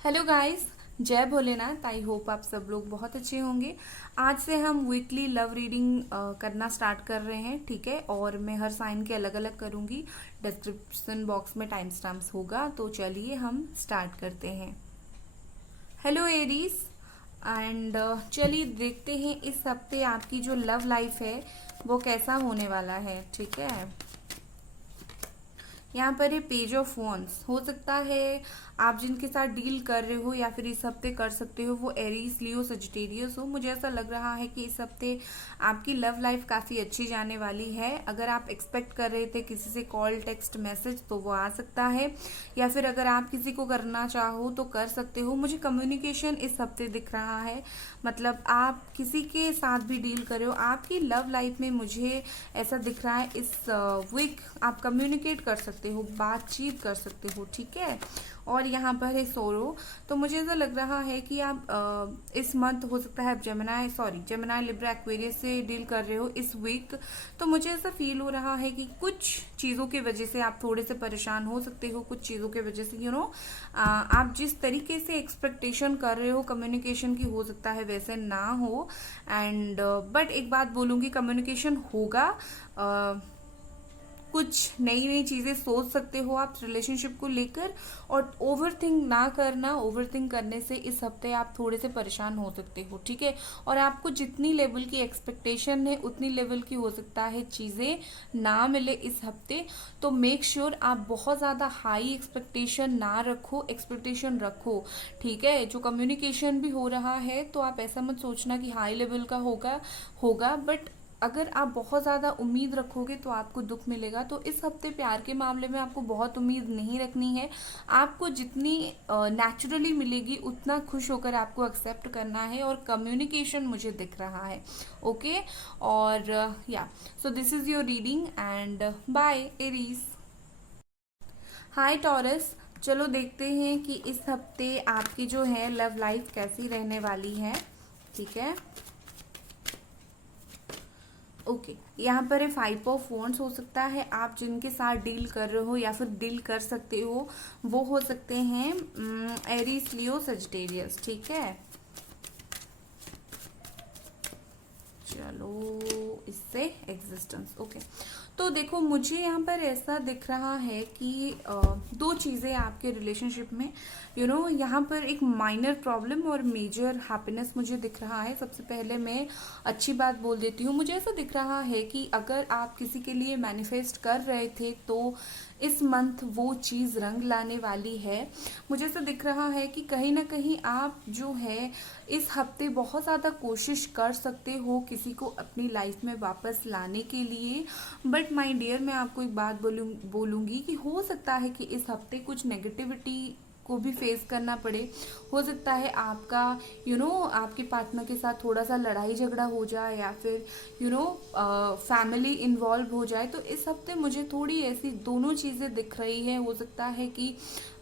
Hello guys, जय Bholenath. I hope आप सब लोग बहुत अच्छे होंगे। आज से हम वीकली लव रीडिंग करना स्टार्ट कर रहे हैं, ठीक है। और मैं हर साइन के अलग अलग करूंगी। डिस्क्रिप्शन बॉक्स में टाइम स्टैम्प्स होगा, तो चलिए हम स्टार्ट करते हैं। हेलो एरीज, एंड चलिए देखते हैं इस हफ्ते आपकी जो लव लाइफ है वो कैसा होने वाला है, ठीक है। यहाँ पर है पेज ऑफ वॉन्ड्स। हो सकता है आप जिनके साथ डील कर रहे हो या फिर इस हफ्ते कर सकते हो वो एरीज, लियो, सजिटेरियस हो। मुझे ऐसा लग रहा है कि इस हफ्ते आपकी लव लाइफ काफ़ी अच्छी जाने वाली है। अगर आप एक्सपेक्ट कर रहे थे किसी से कॉल, टेक्स्ट, मैसेज, तो वो आ सकता है। या फिर अगर आप किसी को करना चाहो तो कर सकते हो। मुझे कम्युनिकेशन इस हफ्ते दिख रहा है, मतलब आप किसी के साथ भी डील कर रहे हो, आपकी लव लाइफ में मुझे ऐसा दिख रहा है इस वीक आप कम्युनिकेट कर सकते हो, बातचीत कर सकते हो, ठीक है। और यहाँ पर है सोरो। तो मुझे ऐसा लग रहा है कि आप इस मंथ हो सकता है आप जेमिनाई, लिब्रा, एक्वेरियस से डील कर रहे हो इस वीक। तो मुझे ऐसा फील हो रहा है कि कुछ चीज़ों की वजह से आप थोड़े से परेशान हो सकते हो। कुछ चीज़ों की वजह से आप जिस तरीके से एक्सपेक्टेशन कर रहे हो कम्युनिकेशन की, हो सकता है वैसे ना हो। एंड बट एक बात बोलूँगी, कम्युनिकेशन होगा। कुछ नई नई चीज़ें सोच सकते हो आप रिलेशनशिप को लेकर। और ओवर थिंक ना करना, ओवर थिंक करने से इस हफ्ते आप थोड़े से परेशान हो सकते हो, ठीक है। और आपको जितनी लेवल की एक्सपेक्टेशन है उतनी लेवल की हो सकता है चीज़ें ना मिले इस हफ्ते। तो मेक श्योर आप बहुत ज़्यादा हाई एक्सपेक्टेशन ना रखो, एक्सपेक्टेशन रखो, ठीक है। जो कम्युनिकेशन भी हो रहा है तो आप ऐसा मत सोचना कि हाई लेवल का होगा होगा बट अगर आप बहुत ज़्यादा उम्मीद रखोगे तो आपको दुख मिलेगा। तो इस हफ्ते प्यार के मामले में आपको बहुत उम्मीद नहीं रखनी है। आपको जितनी नेचुरली मिलेगी उतना खुश होकर आपको एक्सेप्ट करना है। और कम्युनिकेशन मुझे दिख रहा है, ओके। और या so this is your reading and bye Aries. Hi Taurus, चलो देखते हैं कि इस हफ्ते आपकी जो है लव लाइफ कैसी रहने वाली है, ठीक है। ओके यहाँ पर है 5 ऑफ वॉन्ड्स। हो सकता है आप जिनके साथ डील कर रहे हो या फिर डील कर सकते हो वो हो सकते हैं एरीज, लियो, सजिटेरियस, ठीक है। चलो इससे एग्जिस्टेंस, ओके। तो देखो मुझे यहाँ पर ऐसा दिख रहा है कि दो चीज़ें आपके रिलेशनशिप में, यहाँ पर एक माइनर प्रॉब्लम और मेजर हैप्पीनेस मुझे दिख रहा है। सबसे पहले मैं अच्छी बात बोल देती हूँ। मुझे ऐसा दिख रहा है कि अगर आप किसी के लिए मैनिफेस्ट कर रहे थे तो इस मंथ वो चीज़ रंग लाने वाली है। मुझे ऐसा दिख रहा है कि कहीं ना कहीं आप जो है इस हफ्ते बहुत ज़्यादा कोशिश कर सकते हो किसी को अपनी लाइफ में वापस लाने के लिए। बट माय डियर, मैं आपको एक बात बोलूँगी कि हो सकता है कि इस हफ्ते कुछ नेगेटिविटी को भी फेस करना पड़े। हो सकता है आपका आपके पार्टनर के साथ थोड़ा सा लड़ाई झगड़ा हो जाए या फिर फैमिली इन्वॉल्व हो जाए। तो इस हफ्ते मुझे थोड़ी ऐसी दोनों चीज़ें दिख रही है। हो सकता है कि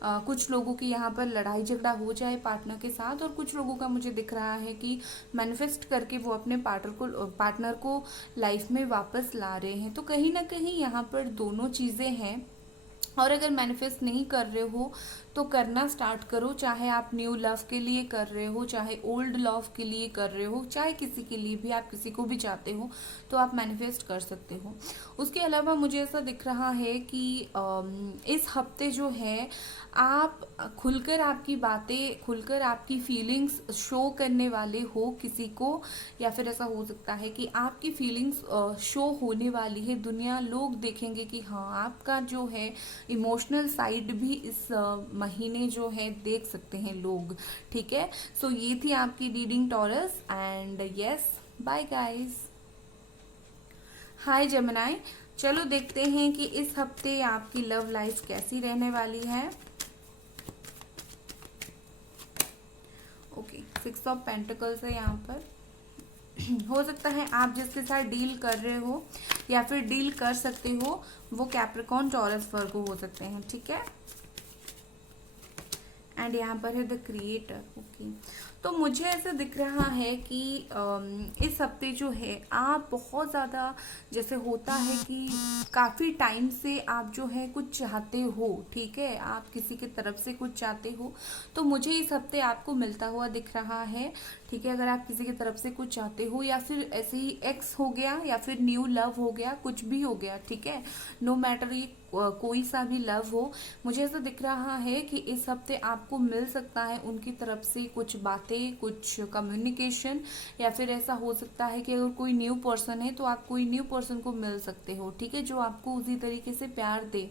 कुछ लोगों की यहाँ पर लड़ाई झगड़ा हो जाए पार्टनर के साथ, और कुछ लोगों का मुझे दिख रहा है कि मैनिफेस्ट करके वो अपने पार्टनर को लाइफ में वापस ला रहे हैं। तो कहीं ना कहीं यहाँ पर दोनों चीज़ें हैं। और अगर मैनिफेस्ट नहीं कर रहे हो तो करना स्टार्ट करो। चाहे आप न्यू लव के लिए कर रहे हो, चाहे ओल्ड लव के लिए कर रहे हो, चाहे किसी के लिए भी, आप किसी को भी चाहते हो तो आप मैनिफेस्ट कर सकते हो। उसके अलावा मुझे ऐसा दिख रहा है कि इस हफ्ते जो है आप खुलकर आपकी बातें, खुलकर आपकी फीलिंग्स शो करने वाले हो किसी को। या फिर ऐसा हो सकता है कि आपकी फीलिंग्स शो होने वाली है। दुनिया, लोग देखेंगे कि हाँ आपका जो है इमोशनल साइड भी इस महीने जो है देख सकते हैं लोग, ठीक है। सो ये थी आपकी reading Taurus, and yes, bye guys. Hi Gemini, चलो देखते हैं कि इस हफ्ते आपकी लव लाइफ कैसी रहने वाली है। ओके, 6 ऑफ पेंटिकल्स है यहाँ पर। हो सकता है आप जिसके साथ डील कर रहे हो या फिर डील कर सकते हो वो कैप्रिकॉर्न, टॉरस, वर्गो हो सकते हैं, ठीक है। एंड यहाँ पर है द क्रिएटर। ओके, तो मुझे ऐसा दिख रहा है कि इस हफ्ते जो है आप बहुत ज़्यादा, जैसे होता है कि काफ़ी टाइम से आप जो है कुछ चाहते हो, ठीक है, आप किसी की तरफ से कुछ चाहते हो, तो मुझे इस हफ्ते आपको मिलता हुआ दिख रहा है। ठीक है, अगर आप किसी की तरफ से कुछ चाहते हो या फिर ऐसे ही एक्स हो गया या फिर न्यू लव हो गया, कुछ भी हो गया, ठीक है, नो मैटर ये कोई सा भी लव हो, मुझे ऐसा दिख रहा है कि इस हफ्ते आपको मिल सकता है उनकी तरफ से कुछ बातें, कुछ कम्युनिकेशन, या फिर ऐसा हो सकता है कि अगर कोई न्यू पर्सन है तो आप कोई न्यू पर्सन को मिल सकते हो, ठीक है, जो आपको उसी तरीके से प्यार दे।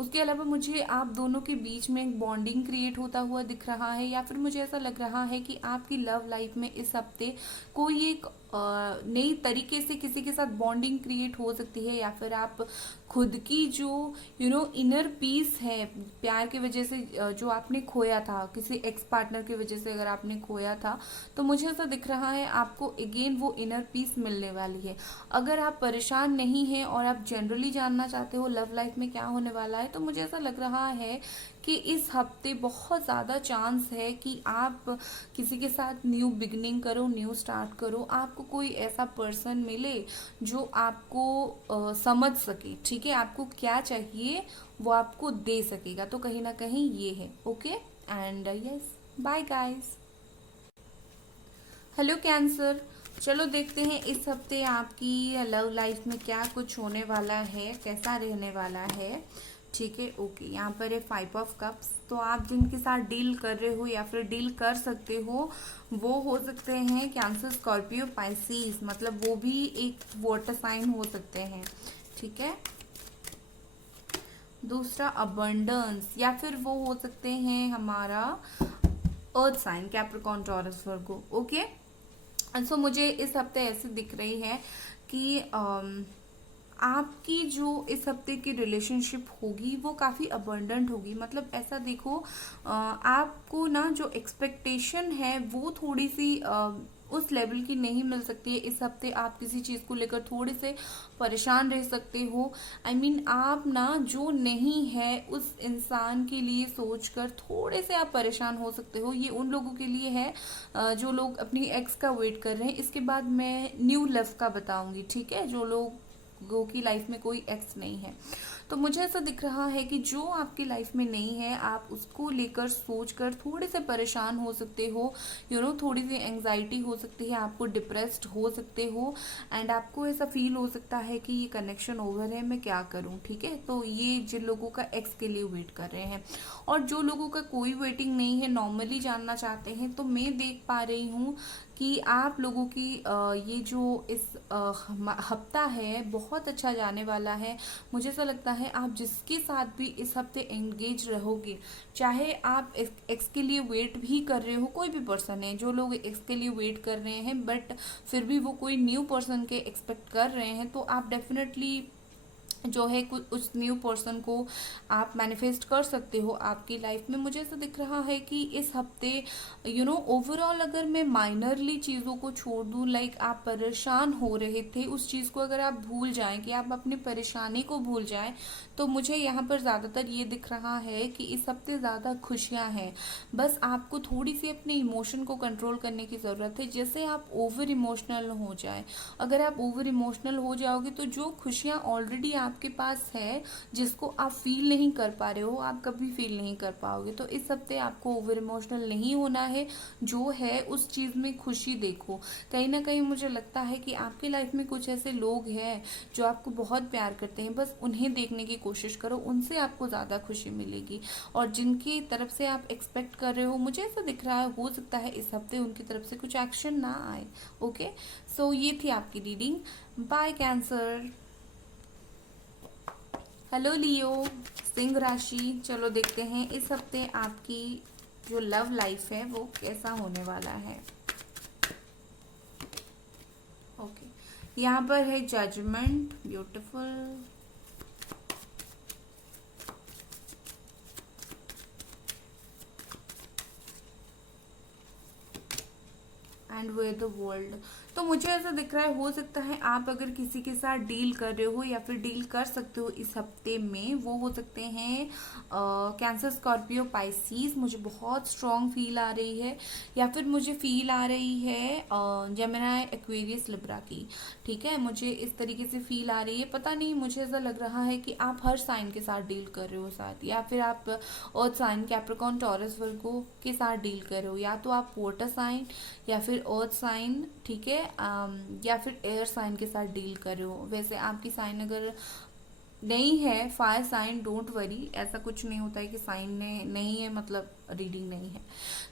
उसके अलावा मुझे आप दोनों के बीच में एक बॉन्डिंग क्रिएट होता हुआ दिख रहा है, या फिर मुझे ऐसा लग रहा है कि आपकी लव लाइफ में इस हफ्ते कोई एक नई तरीके से किसी के साथ बॉन्डिंग क्रिएट हो सकती है, या फिर आप खुद की जो इनर पीस है प्यार की वजह से जो आपने खोया था, किसी एक्स पार्टनर की वजह से अगर आपने खोया था, तो मुझे ऐसा दिख रहा है आपको अगेन वो इनर पीस मिलने वाली है। अगर आप परेशान नहीं हैं और आप जनरली जानना चाहते हो लव लाइफ में क्या होने वाला है, तो मुझे ऐसा लग रहा है कि इस हफ्ते बहुत ज़्यादा चांस है कि आप किसी के साथ न्यू बिगनिंग करो, न्यू स्टार्ट करो, आपको कोई ऐसा पर्सन मिले जो आपको समझ सके, ठीक है, आपको क्या चाहिए वो आपको दे सकेगा, तो कहीं ना कहीं ये है। Okay, and yes, bye guys. Hello Cancer, चलो देखते हैं इस हफ्ते आपकी लव लाइफ में क्या कुछ होने वाला है, कैसा रहने वाला है। ठीक है, ओके, यहाँ पर है 5 ऑफ कप्स। तो आप जिनके साथ डील कर रहे हो या फिर डील कर सकते हो वो हो सकते हैं कैंसर, स्कॉर्पियो, पाइसिस, मतलब वो भी एक वाटर साइन हो सकते हैं, ठीक है। दूसरा अबंडेंस, या फिर वो हो सकते हैं हमारा अर्थ साइन, कैप्रिकॉर्न, टॉरस, वर्गो। ओके, सो मुझे इस हफ्ते ऐसे दिख रही है कि आपकी जो इस हफ्ते की रिलेशनशिप होगी वो काफ़ी अबंडेंट होगी, मतलब ऐसा देखो आपको ना जो एक्सपेक्टेशन है वो थोड़ी सी उस लेवल की नहीं मिल सकती है। इस हफ्ते आप किसी चीज़ को लेकर थोड़े से परेशान रह सकते हो। आई मीन आप ना जो नहीं है उस इंसान के लिए सोचकर थोड़े से आप परेशान हो सकते हो। ये उन लोगों के लिए है जो लोग अपनी एक्स का वेट कर रहे हैं। इसके बाद मैं न्यू लव का बताऊंगी, ठीक है, जो लोगों की लाइफ में कोई एक्स नहीं है। तो मुझे ऐसा दिख रहा है कि जो आपकी लाइफ में नहीं है आप उसको लेकर सोचकर थोड़े से परेशान हो सकते हो, थोड़ी सी एंग्जाइटी हो सकती है, आपको डिप्रेस्ड हो सकते हो, एंड आपको ऐसा फील हो सकता है कि ये कनेक्शन ओवर है, मैं क्या करूं, ठीक है। तो ये जिन लोगों का एक्स के लिए वेट कर रहे हैं, और जो लोगों का कोई वेटिंग नहीं है, नॉर्मली जानना चाहते हैं, तो मैं देख पा रही हूँ कि आप लोगों की ये जो इस हफ्ता है बहुत अच्छा जाने वाला है। मुझे ऐसा लगता है आप जिसके साथ भी इस हफ्ते एंगेज रहोगे, चाहे आप एक्स के लिए वेट भी कर रहे हो, कोई भी पर्सन है, जो लोग एक्स के लिए वेट कर रहे हैं बट फिर भी वो कोई न्यू पर्सन के एक्सपेक्ट कर रहे हैं, तो आप डेफिनेटली जो है कुछ उस न्यू पर्सन को आप मैनिफेस्ट कर सकते हो आपकी लाइफ में। मुझे ऐसा दिख रहा है कि इस हफ्ते ओवरऑल अगर मैं माइनरली चीज़ों को छोड़ दूँ, लाइक आप परेशान हो रहे थे उस चीज़ को अगर आप भूल जाएं, कि आप अपनी परेशानी को भूल जाएं, तो मुझे यहाँ पर ज़्यादातर ये दिख रहा है कि इस हफ्ते ज़्यादा खुशियाँ हैं। बस आपको थोड़ी सी अपने इमोशन को कंट्रोल करने की ज़रूरत है। जैसे आप ओवर इमोशनल हो जाए, अगर आप ओवर इमोशनल हो जाओगे तो जो खुशियाँ ऑलरेडी आपके पास है, जिसको आप फील नहीं कर पा रहे हो, आप कभी फील नहीं कर पाओगे। तो इस हफ्ते आपको ओवर इमोशनल नहीं होना है, जो है उस चीज़ में खुशी देखो। कहीं ना कहीं मुझे लगता है कि आपकी लाइफ में कुछ ऐसे लोग हैं जो आपको बहुत प्यार करते हैं, बस उन्हें देखने की कोशिश करो, उनसे आपको ज़्यादा खुशी मिलेगी। और जिनकी तरफ से आप एक्सपेक्ट कर रहे हो, मुझे ऐसा दिख रहा है हो सकता है इस हफ्ते उनकी तरफ से कुछ एक्शन ना आए। ओके, सो ये थी आपकी reading. Bye Cancer. Hello Leo, सिंह राशि, चलो देखते हैं इस हफ्ते आपकी जो लव लाइफ है वो कैसा होने वाला है। ओके, यहाँ पर है judgement, beautiful, and way the world. तो मुझे ऐसा दिख रहा है, हो सकता है आप अगर किसी के साथ डील कर रहे हो या फिर डील कर सकते हो इस हफ्ते में, वो हो सकते हैं कैंसर, स्कॉर्पियो, पाइसीज, मुझे बहुत स्ट्रॉन्ग फील आ रही है। या फिर मुझे फील आ रही है जेमिनी, एक्वेरियस, लिब्रा की। ठीक है, मुझे इस तरीके से फील आ रही है। पता नहीं, मुझे ऐसा लग रहा है कि आप हर साइन के साथ डील कर रहे हो साथ, या फिर आप अर्थ साइन, कैप्रिकॉर्न, टॉरस, वर्गो के साथ डील कर रहे हो, या तो आप वाटर साइन या फिर अर्थ साइन, ठीक है, या फिर एयर साइन के साथ डील कर रहे हो। वैसे आपकी साइन अगर नहीं है फायर साइन, डोंट वरी, ऐसा कुछ नहीं होता है कि साइन ने नहीं है मतलब रीडिंग नहीं है।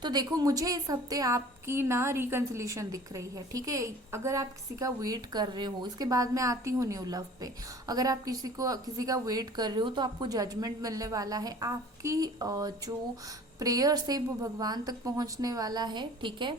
तो देखो, मुझे इस हफ्ते आपकी ना रिकंसिलेशन दिख रही है। ठीक है, अगर आप किसी का वेट कर रहे हो, इसके बाद मैं आती हूँ न्यू लव पे। अगर आप किसी का वेट कर रहे हो तो आपको जजमेंट मिलने वाला है। आपकी जो प्रेयर से वो भगवान तक पहुंचने वाला है। ठीक है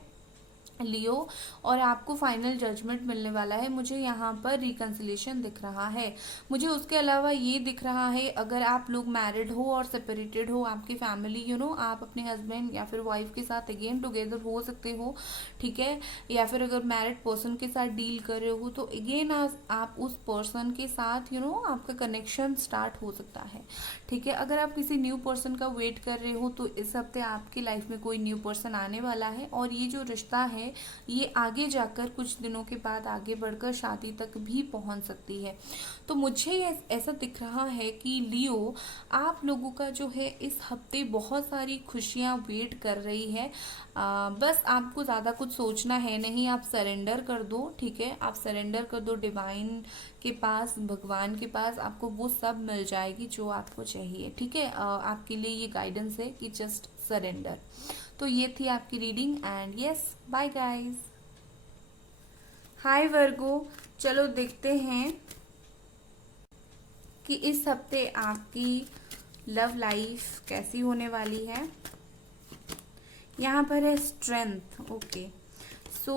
लियो, और आपको फाइनल जजमेंट मिलने वाला है। मुझे यहाँ पर रिकंसिलेशन दिख रहा है। मुझे उसके अलावा ये दिख रहा है, अगर आप लोग मैरिड हो और सेपरेटेड हो, आपकी फैमिली आप अपने हस्बैंड या फिर वाइफ के साथ अगेन टुगेदर हो सकते हो। ठीक है, या फिर अगर मैरिड पर्सन के साथ डील कर रहे हो तो अगेन आप उस पर्सन के साथ आपका कनेक्शन स्टार्ट हो सकता है। ठीक है, अगर आप किसी न्यू पर्सन का वेट कर रहे हो तो इस हफ्ते आपकी लाइफ में कोई न्यू पर्सन आने वाला है, और ये जो रिश्ता है ये आगे जाकर कुछ दिनों के बाद आगे बढ़कर शादी तक भी पहुंच सकती है। तो मुझे ऐसा दिख रहा है कि लियो, आप लोगों का जो है इस हफ्ते बहुत सारी खुशियां वेट कर रही है। बस आपको ज़्यादा कुछ सोचना है नहीं, आप सरेंडर कर दो। ठीक है, आप सरेंडर कर दो डिवाइन के पास, भगवान के पास, आपको वो सब मिल जाएगी जो आपको चाहिए। ठीक है, आपके लिए ये गाइडेंस है कि जस्ट सरेंडर। तो ये थी आपकी reading, and yes, bye guys. Hi Virgo, चलो देखते हैं कि इस हफ्ते आपकी लव लाइफ कैसी होने वाली है। यहाँ पर है स्ट्रेंथ। ओके, सो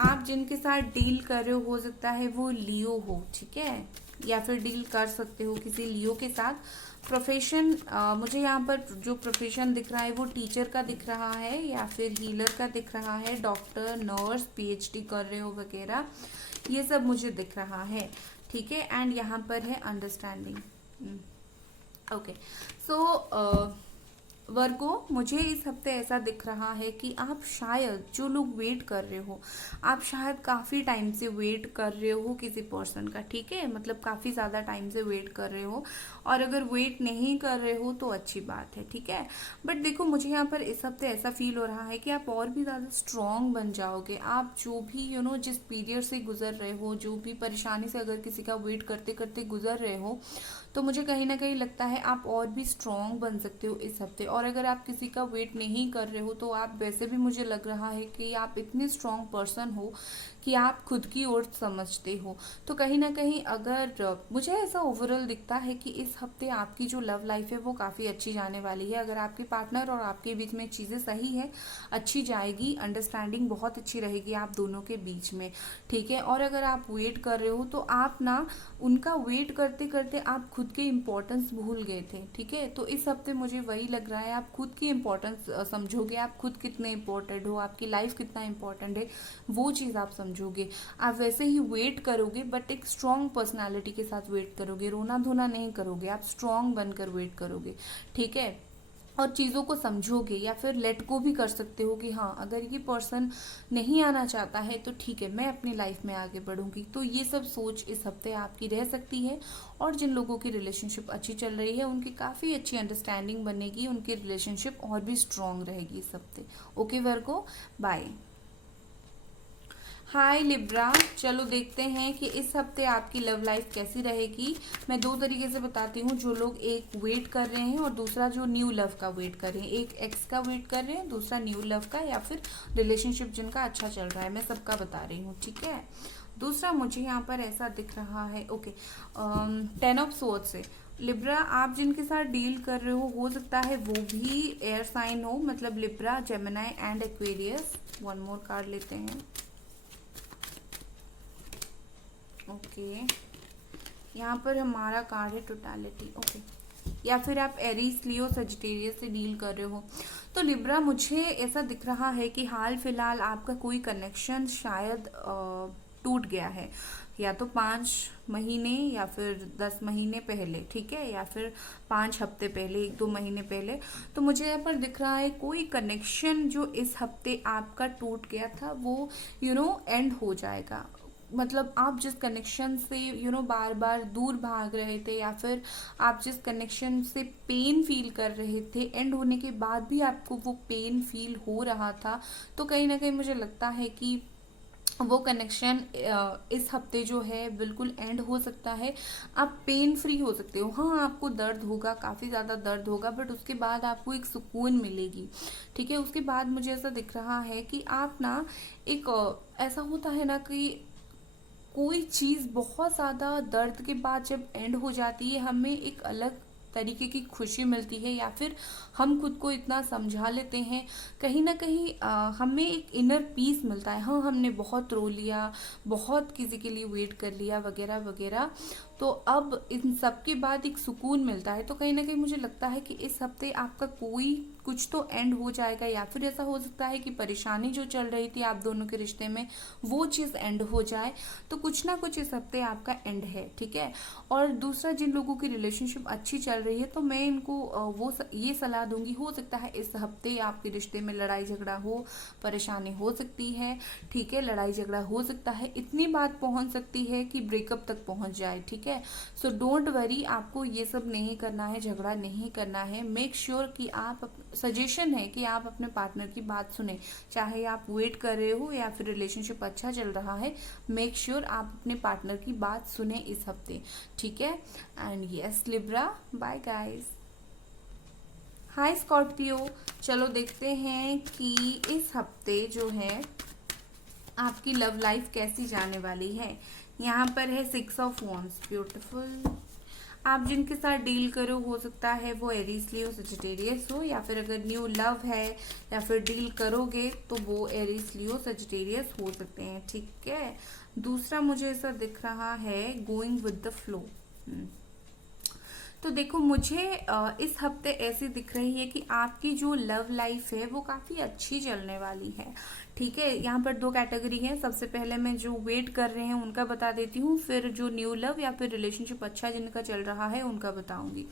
आप जिनके साथ डील कर रहे हो सकता है वो लियो हो। ठीक है, या फिर डील कर सकते हो किसी लियो के साथ। प्रोफेशन, मुझे यहाँ पर जो प्रोफेशन दिख रहा है वो टीचर का दिख रहा है, या फिर हीलर का दिख रहा है, डॉक्टर, नर्स, पीएचडी कर रहे हो वगैरह, ये सब मुझे दिख रहा है। ठीक है, एंड यहाँ पर है अंडरस्टैंडिंग। ओके, सो वर्गो, मुझे इस हफ्ते ऐसा दिख रहा है कि आप शायद, जो लोग वेट कर रहे हो, आप शायद काफ़ी टाइम से वेट कर रहे हो किसी पर्सन का। ठीक है, मतलब काफ़ी ज़्यादा टाइम से वेट कर रहे हो, और अगर वेट नहीं कर रहे हो तो अच्छी बात है। ठीक है, बट देखो, मुझे यहाँ पर इस हफ्ते ऐसा फील हो रहा है कि आप और भी ज़्यादा स्ट्रॉन्ग बन जाओगे। आप जो भी जिस पीरियड से गुजर रहे हो, जो भी परेशानी से अगर किसी का वेट करते करते गुजर रहे हो, तो मुझे कहीं ना कहीं लगता है आप और भी स्ट्रॉन्ग बन सकते हो इस हफ्ते। और अगर आप किसी का वेट नहीं कर रहे हो तो आप वैसे भी, मुझे लग रहा है कि आप इतने स्ट्रॉन्ग पर्सन हो कि आप खुद की ओर समझते हो। तो कहीं ना कहीं अगर मुझे ऐसा ओवरऑल दिखता है कि इस हफ्ते आपकी जो लव लाइफ है वो काफ़ी अच्छी जाने वाली है। अगर आपके पार्टनर और आपके बीच में चीज़ें सही है, अच्छी जाएगी, अंडरस्टैंडिंग बहुत अच्छी रहेगी आप दोनों के बीच में। ठीक है, और अगर आप वेट कर रहे हो तो आप ना उनका वेट करते करते आप खुद के इम्पोर्टेंस भूल गए थे। ठीक है, तो इस हफ्ते मुझे वही लग रहा है, आप खुद की इम्पोर्टेंस समझोगे, आप खुद कितने इम्पोर्टेंट हो, आपकी लाइफ कितना इम्पोर्टेंट है, वो चीज़ आप समझोगे। आप वैसे ही वेट करोगे, बट एक स्ट्रॉन्ग पर्सनालिटी के साथ वेट करोगे, रोना धोना नहीं करोगे, आप स्ट्रॉन्ग बनकर वेट करोगे। ठीक है, और चीज़ों को समझोगे, या फिर लेट गो भी कर सकते हो कि हाँ, अगर ये पर्सन नहीं आना चाहता है तो ठीक है, मैं अपनी लाइफ में आगे बढ़ूंगी। तो ये सब सोच इस हफ्ते आपकी रह सकती है। और जिन लोगों की रिलेशनशिप अच्छी चल रही है उनकी काफ़ी अच्छी अंडरस्टैंडिंग बनेगी, उनकी रिलेशनशिप और भी स्ट्रांग रहेगी इस हफ्ते। ओके वर्गो, बाय। हाय लिब्रा, चलो देखते हैं कि इस हफ्ते आपकी लव लाइफ कैसी रहेगी। मैं दो तरीके से बताती हूँ, जो लोग एक वेट कर रहे हैं और दूसरा जो न्यू लव का वेट कर रहे हैं। एक एक्स का वेट कर रहे हैं, दूसरा न्यू लव का, या फिर रिलेशनशिप जिनका अच्छा चल रहा है, मैं सबका बता रही हूँ। ठीक है, दूसरा मुझे यहाँ पर ऐसा दिख रहा है, ओके, 10 ऑफ सोर्ड से लिब्रा, आप जिनके साथ डील कर रहे हो सकता है वो भी एयर साइन हो, मतलब Libra, Gemini and Aquarius. One more card लेते हैं। ओके, यहाँ पर हमारा कार्ड है टोटलिटी। ओके, या फिर आप एरीज लियो सजिटेरियस से डील कर रहे हो। तो लिब्रा मुझे ऐसा दिख रहा है कि हाल फिलहाल आपका कोई कनेक्शन शायद टूट गया है, या तो 5 महीने या फिर 10 महीने पहले, ठीक है, या फिर 5 हफ्ते पहले, 1-2 महीने पहले। तो मुझे यहाँ पर दिख रहा है कोई कनेक्शन जो इस हफ्ते आपका टूट गया था वो एंड हो जाएगा। मतलब आप जिस कनेक्शन से बार बार दूर भाग रहे थे, या फिर आप जिस कनेक्शन से पेन फील कर रहे थे, एंड होने के बाद भी आपको वो पेन फील हो रहा था, तो कहीं ना कहीं मुझे लगता है कि वो कनेक्शन इस हफ्ते जो है बिल्कुल एंड हो सकता है। आप पेन फ्री हो सकते हो। हाँ, आपको दर्द होगा, काफ़ी ज़्यादा दर्द होगा, बट उसके बाद आपको एक सुकून मिलेगी, ठीक है। उसके बाद मुझे ऐसा दिख रहा है कि आप ना एक ऐसा होता है ना कि कोई चीज़ बहुत ज़्यादा दर्द के बाद जब एंड हो जाती है, हमें एक अलग तरीके की खुशी मिलती है, या फिर हम खुद को इतना समझा लेते हैं, कहीं ना कहीं हमें एक इनर पीस मिलता है। हाँ, हमने बहुत रो लिया, बहुत किसी के लिए वेट कर लिया वगैरह वगैरह, तो अब इन सब के बाद एक सुकून मिलता है। तो कहीं ना कहीं मुझे लगता है कि इस हफ्ते आपका कोई कुछ तो एंड हो जाएगा, या फिर ऐसा हो सकता है कि परेशानी जो चल रही थी आप दोनों के रिश्ते में वो चीज़ एंड हो जाए। तो कुछ ना कुछ इस हफ्ते आपका एंड है, ठीक है। और दूसरा, जिन लोगों की रिलेशनशिप अच्छी चल रही है, तो मैं इनको ये सलाह दूंगी, हो सकता है इस हफ्ते आपके रिश्ते में लड़ाई झगड़ा हो, परेशानी हो सकती है, ठीक है, लड़ाई झगड़ा हो सकता है, इतनी बात पहुंच सकती है कि ब्रेकअप तक पहुंच जाए, ठीक है। सो डोंट वरी, आपको ये सब नहीं करना है, झगड़ा नहीं करना है। मेक श्योर कि आप, सजेशन है कि आप अपने पार्टनर की बात सुने, चाहे आप वेट कर रहे हो या फिर रिलेशनशिप अच्छा चल रहा है, मेक श्योर आप अपने पार्टनर की बात सुने इस हफ्ते, ठीक है। And yes Libra, bye guys. Hi Scorpio, चलो देखते हैं कि इस हफ्ते जो है आपकी लव लाइफ कैसी जाने वाली है। यहाँ पर है 6 ऑफ वॉन्ड्स, ब्यूटीफुल। आप जिनके साथ डील करो, हो सकता है वो एरीज लियो सजिटेरियस हो, या फिर अगर न्यू लव है या फिर डील करोगे तो वो एरीज लियो सजिटेरियस हो सकते हैं, ठीक है। दूसरा, मुझे ऐसा दिख रहा है गोइंग विद द फ्लो। तो देखो, मुझे इस हफ्ते ऐसी दिख रही है कि आपकी जो लव लाइफ है वो काफ़ी अच्छी चलने वाली है, ठीक है। यहाँ पर 2 कैटेगरी है। सबसे पहले मैं जो वेट कर रहे हैं उनका बता देती हूँ, फिर जो न्यू लव या फिर रिलेशनशिप अच्छा जिनका चल रहा है उनका बताऊंगी।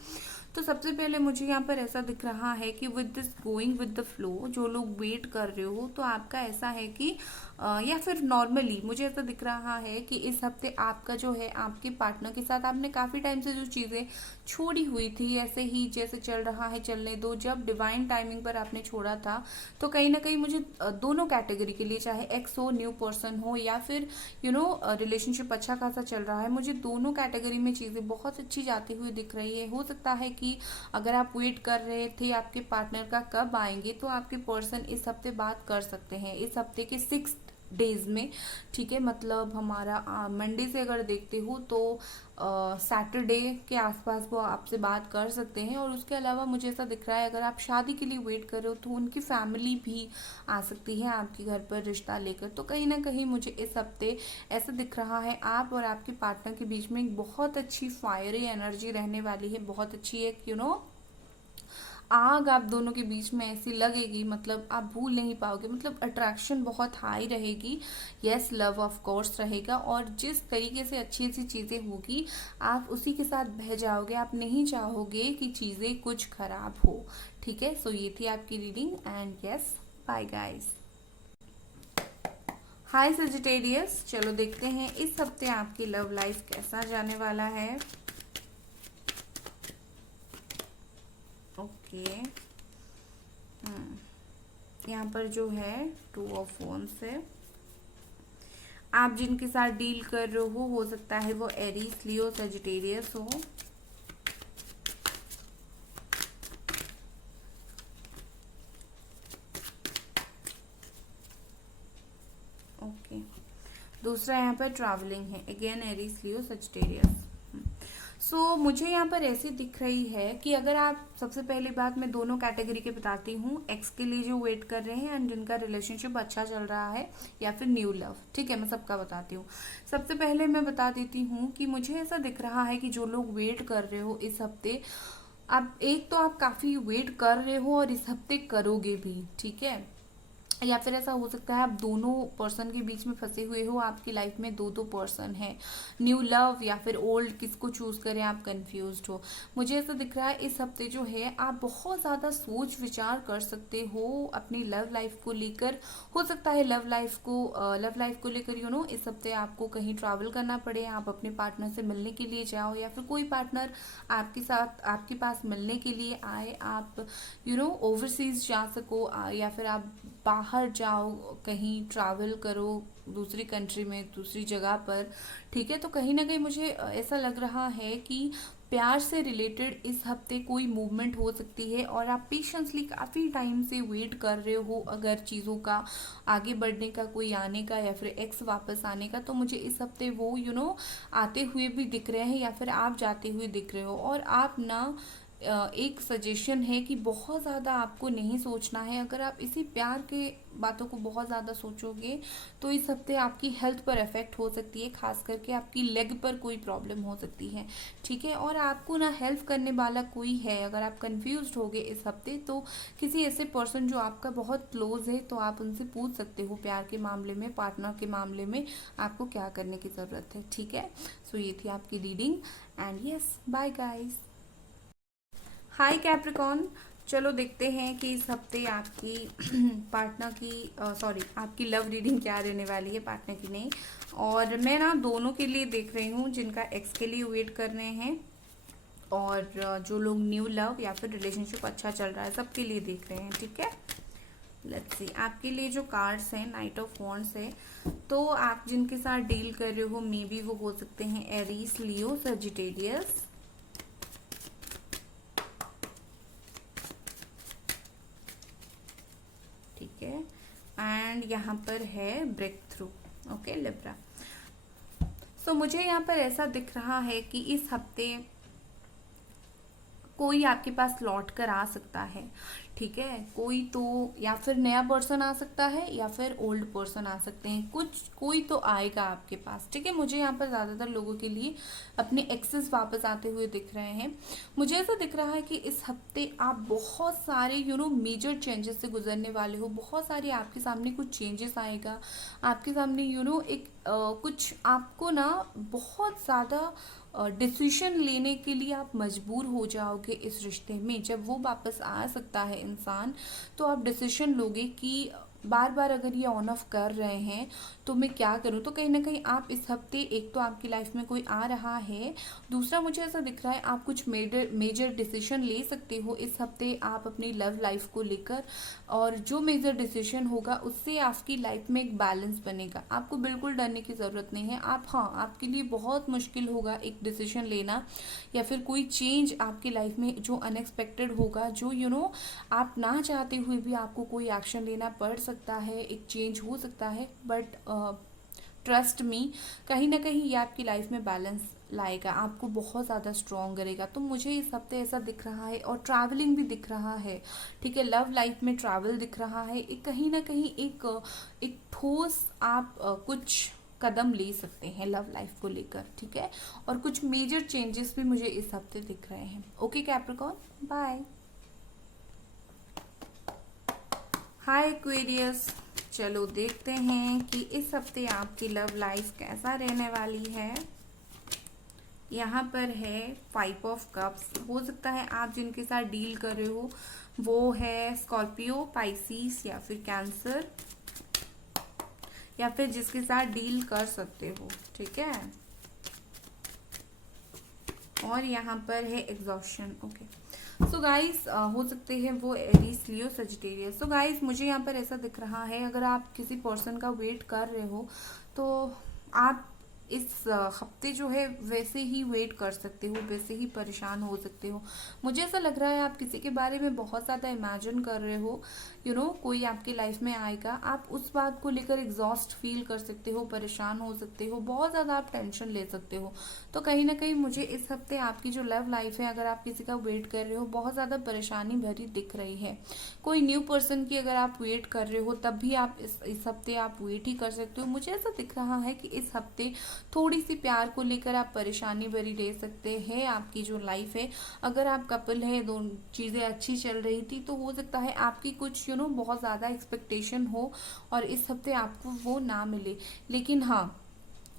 तो सबसे पहले मुझे यहाँ पर ऐसा दिख रहा है कि with this going with the flow, जो लोग वेट कर रहे हो, तो आपका ऐसा है कि या फिर नॉर्मली मुझे ऐसा दिख रहा है कि इस हफ्ते आपका जो है, आपके पार्टनर के साथ आपने काफ़ी टाइम से जो चीज़ें छोड़ी हुई थी, ऐसे ही जैसे चल रहा है चलने दो, जब डिवाइन टाइमिंग पर आपने छोड़ा था, तो कहीं ना कहीं मुझे दोनों कैटेगरी के लिए, चाहे एक्स हो, न्यू पर्सन हो, या फिर रिलेशनशिप अच्छा खासा चल रहा है, मुझे दोनों कैटेगरी में चीज़ें बहुत अच्छी जाती हुई दिख रही है। हो सकता है कि अगर आप वेट कर रहे थे आपके पार्टनर का कब आएंगे, तो आपके पर्सन इस हफ्ते बात कर सकते हैं, इस हफ्ते के 6 डेज में, ठीक है। मतलब हमारा मंडे से अगर देखते हो तो सैटरडे के आसपास वो आपसे बात कर सकते हैं। और उसके अलावा मुझे ऐसा दिख रहा है, अगर आप शादी के लिए वेट कर रहे हो तो उनकी फैमिली भी आ सकती है आपके घर पर रिश्ता लेकर। तो कहीं ना कहीं मुझे इस हफ्ते ऐसा दिख रहा है आप और आपके पार्टनर के बीच में एक बहुत अच्छी फायरी एनर्जी रहने वाली है, बहुत अच्छी एक आग आप दोनों के बीच में ऐसी लगेगी, मतलब आप भूल नहीं पाओगे, मतलब अट्रैक्शन बहुत हाई रहेगी। यस, लव ऑफ कोर्स रहेगा, और जिस तरीके से अच्छी अच्छी चीज़ें होगी आप उसी के साथ बह जाओगे, आप नहीं चाहोगे कि चीज़ें कुछ खराब हो, ठीक है। सो ये थी आपकी reading, and yes, bye guys. Hi Sagittarius, चलो देखते हैं इस हफ्ते आपकी लव लाइफ कैसा जाने वाला है। ओके, यहाँ पर जो है 2 ऑफ वॉन्ड्स है। आप जिनके साथ डील कर रहे हो सकता है वो एरीज लियो सजिटेरियस हो। ओके, दूसरा यहाँ पर ट्रैवलिंग है, अगेन एरीज लियो सजिटेरियस। सो मुझे यहाँ पर ऐसी दिख रही है कि अगर आप, सबसे पहली बात मैं दोनों कैटेगरी के बताती हूँ, एक्स के लिए जो वेट कर रहे हैं एंड जिनका रिलेशनशिप अच्छा चल रहा है, या फिर न्यू लव, ठीक है, मैं सबका बताती हूँ। सबसे पहले मैं बता देती हूँ कि मुझे ऐसा दिख रहा है कि जो लोग वेट कर रहे हो इस हफ्ते, आप एक तो आप काफी वेट कर रहे हो और इस हफ्ते करोगे भी, ठीक है। या फिर ऐसा हो सकता है आप दोनों पर्सन के बीच में फंसे हुए हो, आपकी लाइफ में दो दो पर्सन है, न्यू लव या फिर ओल्ड, किसको चूज करें आप कंफ्यूज्ड हो। मुझे ऐसा दिख रहा है इस हफ्ते जो है आप बहुत ज्यादा सोच विचार कर सकते हो अपनी लव लाइफ को लेकर। हो सकता है लव लाइफ को लेकर इस हफ्ते आपको कहीं ट्रैवल करना पड़े, आप अपने पार्टनर से मिलने के लिए जाओ, या फिर कोई पार्टनर आपके साथ आपके पास मिलने के लिए आए, आप ओवरसीज जा सको, या फिर आप बाहर जाओ, कहीं ट्रैवल करो दूसरी कंट्री में, दूसरी जगह पर, ठीक है। तो कहीं ना कहीं मुझे ऐसा लग रहा है कि प्यार से रिलेटेड इस हफ्ते कोई मूवमेंट हो सकती है और आप पेशेंसली काफ़ी टाइम से वेट कर रहे हो अगर चीज़ों का आगे बढ़ने का, कोई आने का या फिर एक्स वापस आने का। तो मुझे इस हफ्ते वो आते हुए भी दिख रहे हैं या फिर आप जाते हुए दिख रहे हो। और आप ना एक सजेशन है कि बहुत ज़्यादा आपको नहीं सोचना है। अगर आप इसी प्यार के बातों को बहुत ज़्यादा सोचोगे तो इस हफ्ते आपकी हेल्थ पर इफेक्ट हो सकती है, खास करके आपकी लेग पर कोई प्रॉब्लम हो सकती है, ठीक है। और आपको ना हेल्प करने वाला कोई है, अगर आप कंफ्यूज्ड होगे इस हफ्ते तो किसी ऐसे पर्सन जो आपका बहुत क्लोज है, तो आप उनसे पूछ सकते हो प्यार के मामले में, पार्टनर के मामले में आपको क्या करने की ज़रूरत है, ठीक है। सो ये थी आपकी reading and yes, bye guys. Hi Capricorn. चलो देखते हैं कि इस हफ्ते आपकी पार्टनर की सॉरी आपकी लव रीडिंग क्या रहने वाली है, पार्टनर की नहीं। और मैं ना दोनों के लिए देख रही हूँ, जिनका एक्स के लिए वेट कर रहे हैं और जो लोग न्यू लव या फिर रिलेशनशिप अच्छा चल रहा है, सबके लिए देख रहे हैं, ठीक है। लेट्स सी आपके लिए जो कार्ड्स हैं, नाइट ऑफ वॉन्ड्स है। तो आप जिनके साथ डील कर रहे हो मे बी वो हो सकते हैं एरीज, लियो, सजिटेरियस, ठीक है। एंड यहाँ पर है ब्रेक थ्रू, ओके, लिब्रा। सो मुझे यहाँ पर ऐसा दिख रहा है कि इस हफ्ते कोई आपके पास लौट कर आ सकता है, ठीक है। कोई तो या फिर नया पर्सन आ सकता है या फिर ओल्ड पर्सन आ सकते हैं, कोई तो आएगा आपके पास, ठीक है। मुझे यहाँ पर ज्यादातर लोगों के लिए अपने एक्सेस वापस आते हुए दिख रहे हैं। मुझे ऐसा दिख रहा है कि इस हफ्ते आप बहुत सारे मेजर चेंजेस से गुजरने वाले हो, बहुत सारे आपके सामने कुछ चेंजेस आएगा आपके सामने, एक कुछ आपको ना बहुत ज्यादा डिसीजन लेने के लिए आप मजबूर हो जाओगे इस रिश्ते में। जब वो वापस आ सकता है इंसान, तो आप डिसीजन लोगे कि बार बार अगर ये ऑन ऑफ कर रहे हैं तो मैं क्या करूं। तो कहीं ना कहीं आप इस हफ्ते, एक तो आपकी लाइफ में कोई आ रहा है, दूसरा मुझे ऐसा दिख रहा है आप कुछ मेजर डिसीजन ले सकते हो इस हफ्ते आप अपनी लव लाइफ को लेकर। और जो मेजर डिसीजन होगा उससे आपकी लाइफ में एक बैलेंस बनेगा, आपको बिल्कुल डरने की ज़रूरत नहीं है। हाँ, आपके लिए बहुत मुश्किल होगा एक डिसीजन लेना, या फिर कोई चेंज आपकी लाइफ में जो अनएक्सपेक्टेड होगा, जो आप ना चाहते हुए भी आपको कोई एक्शन लेना पड़ सकता है, एक चेंज हो सकता है। बट ट्रस्ट मी, कहीं ना कहीं ये आपकी लाइफ में बैलेंस लाएगा, आपको बहुत ज़्यादा स्ट्रॉन्ग करेगा। तो मुझे इस हफ्ते ऐसा दिख रहा है, और ट्रैवलिंग भी दिख रहा है, ठीक है। लव लाइफ में ट्रैवल दिख रहा है, एक कहीं ना कहीं एक ठोस आप कुछ कदम ले सकते हैं लव लाइफ को लेकर, ठीक है। और कुछ मेजर चेंजेस भी मुझे इस हफ्ते दिख रहे हैं। Okay Capricorn, bye. Hi Aquarius. चलो देखते हैं कि इस हफ्ते आपकी लव लाइफ कैसा रहने वाली है। यहाँ पर है 5 ऑफ कप्स। हो सकता है आप जिनके साथ डील कर रहे हो वो है स्कॉर्पियो, पाइसिस या फिर कैंसर, या फिर जिसके साथ डील कर सकते हो, ठीक है। और यहाँ पर है एग्जॉशन, ओके। सो गाइस हो सकते हैं वो एरीज, लियो, सजिटेरियस। सो गाइस मुझे यहाँ पर ऐसा दिख रहा है, अगर आप किसी पर्सन का वेट कर रहे हो तो आप इस हफ्ते जो है वैसे ही वेट कर सकते हो, वैसे ही परेशान हो सकते हो। मुझे ऐसा लग रहा है आप किसी के बारे में बहुत ज़्यादा इमेजिन कर रहे हो, कोई आपकी लाइफ में आएगा, आप उस बात को लेकर एग्जॉस्ट फील कर सकते हो, परेशान हो सकते हो, बहुत ज़्यादा आप टेंशन ले सकते हो। तो कहीं ना कहीं मुझे इस हफ्ते आपकी जो लव लाइफ है, अगर आप किसी का वेट कर रहे हो, बहुत ज़्यादा परेशानी भरी दिख रही है। कोई न्यू पर्सन की अगर आप वेट कर रहे हो तब भी आप इस हफ्ते आप वेट ही कर सकते हो। मुझे ऐसा दिख रहा है कि इस हफ्ते थोड़ी सी प्यार को लेकर आप परेशानी भरी रह सकते हैं। आपकी जो लाइफ है, अगर आप कपल है, दोनों चीज़ें अच्छी चल रही थी, तो हो सकता है आपकी कुछ बहुत ज़्यादा एक्सपेक्टेशन हो और इस हफ्ते आपको वो ना मिले। लेकिन हाँ,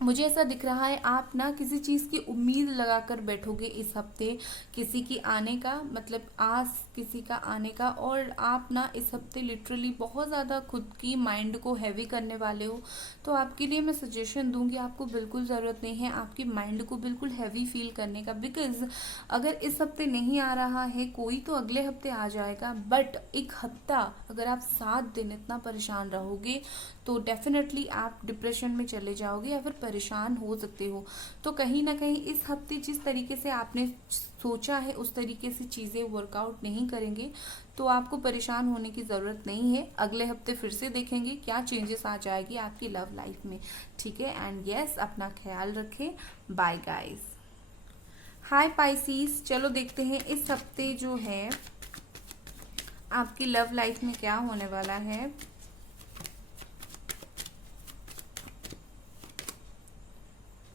मुझे ऐसा दिख रहा है आप ना किसी चीज़ की उम्मीद लगाकर बैठोगे इस हफ्ते, किसी की आने का, मतलब आस किसी का आने का, और आप ना इस हफ्ते लिटरली बहुत ज़्यादा खुद की माइंड को हैवी करने वाले हो। तो आपके लिए मैं सजेशन दूंगी, आपको बिल्कुल ज़रूरत नहीं है आपकी माइंड को बिल्कुल हैवी फील करने का, बिकॉज अगर इस हफ्ते नहीं आ रहा है कोई तो अगले हफ्ते आ जाएगा। बट एक हफ्ता अगर आप 7 दिन इतना परेशान रहोगे तो डेफिनेटली आप डिप्रेशन में चले जाओगे या फिर परेशान हो सकते हो। तो कहीं ना कहीं इस हफ्ते जिस तरीके से आपने सोचा है उस तरीके से चीज़ें वर्कआउट नहीं करेंगे, तो आपको परेशान होने की ज़रूरत नहीं है। अगले हफ्ते फिर से देखेंगे क्या चेंजेस आ जाएगी आपकी लव लाइफ में। ठीक है, एंड यस, अपना ख्याल रखें। Bye guys. हाय पाइसीस, चलो देखते हैं इस हफ्ते जो है आपकी लव लाइफ में क्या होने वाला है।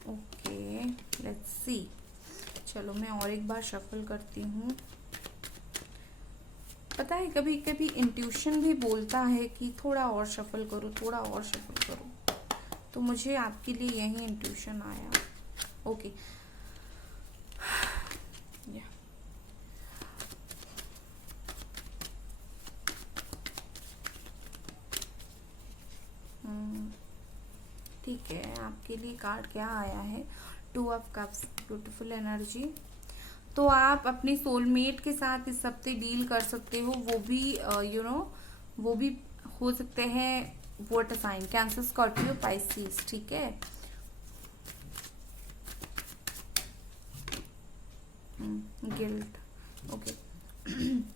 Okay, let's see. चलो मैं और एक बार शफल करती हूँ। पता है कभी कभी इंट्यूशन भी बोलता है कि थोड़ा और शफल करो, थोड़ा और शफल करो, तो मुझे आपके लिए यही इंट्यूशन आया। ओके, ठीक है, आपके लिए कार्ड क्या आया है? 2 ऑफ कप्स, ब्यूटीफुल एनर्जी। तो आप अपनी सोलमेट के साथ इस हफ्ते डील कर सकते हो, वो भी वो भी हो सकते हैं water sign, Cancer, Scorpio, Pisces. ठीक है, गिल्ट, ओके।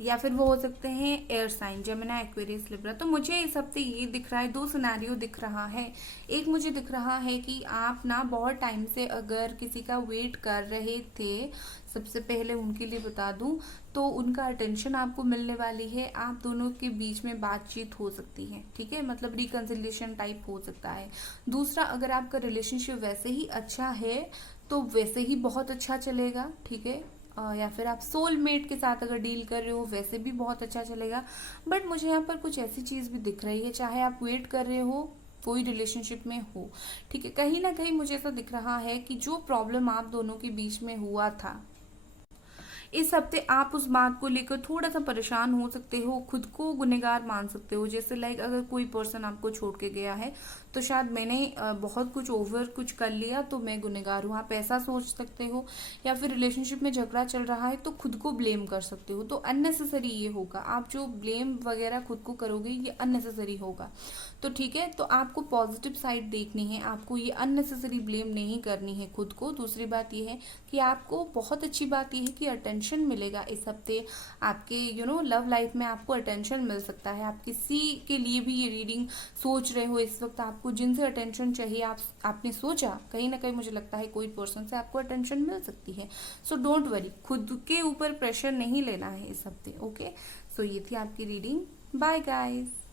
या फिर वो हो सकते हैं air sign, Gemini, Aquarius, Libra. तो मुझे इस हफ्ते ये दिख रहा है, 2 सिनेरियो दिख रहा है। एक मुझे दिख रहा है कि आप ना बहुत टाइम से अगर किसी का वेट कर रहे थे, सबसे पहले उनके लिए बता दूं तो उनका अटेंशन आपको मिलने वाली है। आप दोनों के बीच में बातचीत हो सकती है, ठीक है, मतलब रिकंसिलिएशन टाइप हो सकता है। दूसरा, अगर आपका रिलेशनशिप वैसे ही अच्छा है तो वैसे ही बहुत अच्छा चलेगा, ठीक है। या फिर आप सोलमेट के साथ अगर डील कर रहे हो वैसे भी बहुत अच्छा चलेगा। बट मुझे यहाँ पर कुछ ऐसी चीज़ भी दिख रही है, चाहे आप वेट कर रहे हो, कोई रिलेशनशिप में हो, ठीक है, कहीं ना कहीं मुझे ऐसा दिख रहा है कि जो प्रॉब्लम आप दोनों के बीच में हुआ था, इस हफ्ते आप उस बात को लेकर थोड़ा सा परेशान हो सकते हो, खुद को गुनहगार मान सकते हो। जैसे लाइक अगर कोई पर्सन आपको छोड़ के गया है तो शायद मैंने बहुत कुछ कर लिया तो मैं गुनहगार हूँ, आप ऐसा सोच सकते हो। या फिर रिलेशनशिप में झगड़ा चल रहा है तो खुद को ब्लेम कर सकते हो, तो अननेसेसरी ये होगा। आप जो ब्लेम वगैरह खुद को करोगे ये अननेसेसरी होगा। तो ठीक है, तो आपको पॉजिटिव साइड देखनी है, आपको ये अननेसेसरी ब्लेम नहीं करनी है खुद को। दूसरी बात ये है कि आपको बहुत अच्छी बात ये है कि अटेंशन मिलेगा इस हफ्ते आपके लव लाइफ में, आपको अटेंशन मिल सकता है। आप किसी के लिए भी ये रीडिंग सोच रहे हो इस वक्त, आपको जिनसे अटेंशन चाहिए, आपने सोचा, कहीं ना कहीं मुझे लगता है कोई पर्सन से आपको अटेंशन मिल सकती है। सो डोंट वरी, खुद के ऊपर प्रेशर नहीं लेना है इस हफ्ते। ओके, सो ये थी आपकी रीडिंग। Bye guys.